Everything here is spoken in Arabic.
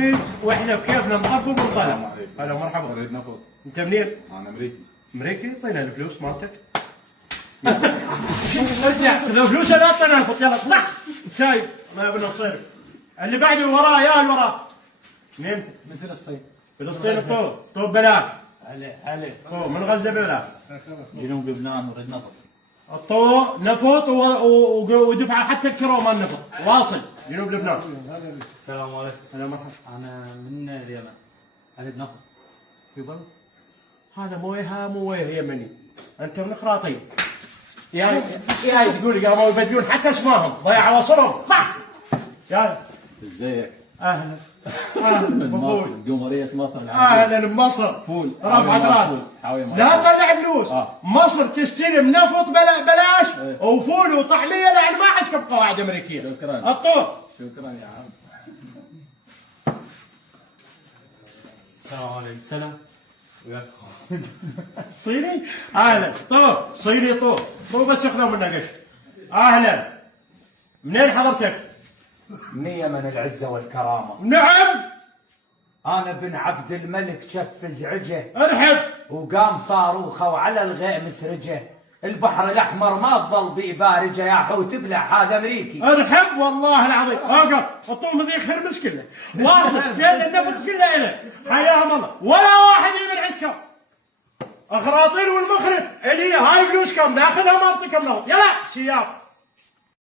نريد واحنا بكيفنا نطبق ونطلع. هلا مرحبا. اريد نفط. انت منين؟ انا امريكي. امريكي؟ اعطينا الفلوس مالتك. ارجع خذ الفلوس لا اعطينا نفط. يلا اطلع. شايف الله يبنى تصير. اللي بعد وراه يا اللي وراه. منين انت؟ من فلسطين. فلسطين طوب. طوب بلاش. هلا طوب من غزه بلاش. جنوب لبنان نريد نفط. الطوب نفط ودفعه حتى الكرو مال نفط. واصل جنوب لبنان. السلام عليكم. هلا مرحبا. انا من اليمن. اريد نفط. في بلد هذا مو يمني. انت من خراطيم. يا تقول قاموا يبدلون حتى اسمائهم ضيعوا وصلهم صح. يا ازيك؟ اهلا من مصر، فول. جمهورية مصر العربية. اهلا بمصر. فول. رفعت راس. لا تطلع فلوس. مصر تستلم نفط بلاش وفول وطعميه لان ما حسب قواعد امريكيه. شكرا. الطور. شكرا يا عم. السلام عليكم. السلام. صيني؟ اهلا طور صيني طور مو بس ياخذون منا قش. اهلا منين حضرتك؟ من يمن العزة والكرامة. نعم أنا بن عبد الملك شف زعجه ارحب. وقام صاروخه وعلى الغيء مسرجه. البحر الأحمر ما تظل بيه بارجة يا حوت ابلع هذا أمريكي. ارحب والله العظيم. اوقف الطوم ذي خرمس كله واصل بين النفط كله إله حياهم الله ولا واحد يمن عندكم. اخراطيل والمخرج اللي هاي فلوسكم ناخذها ما اعطيكم نفط. يلا سياق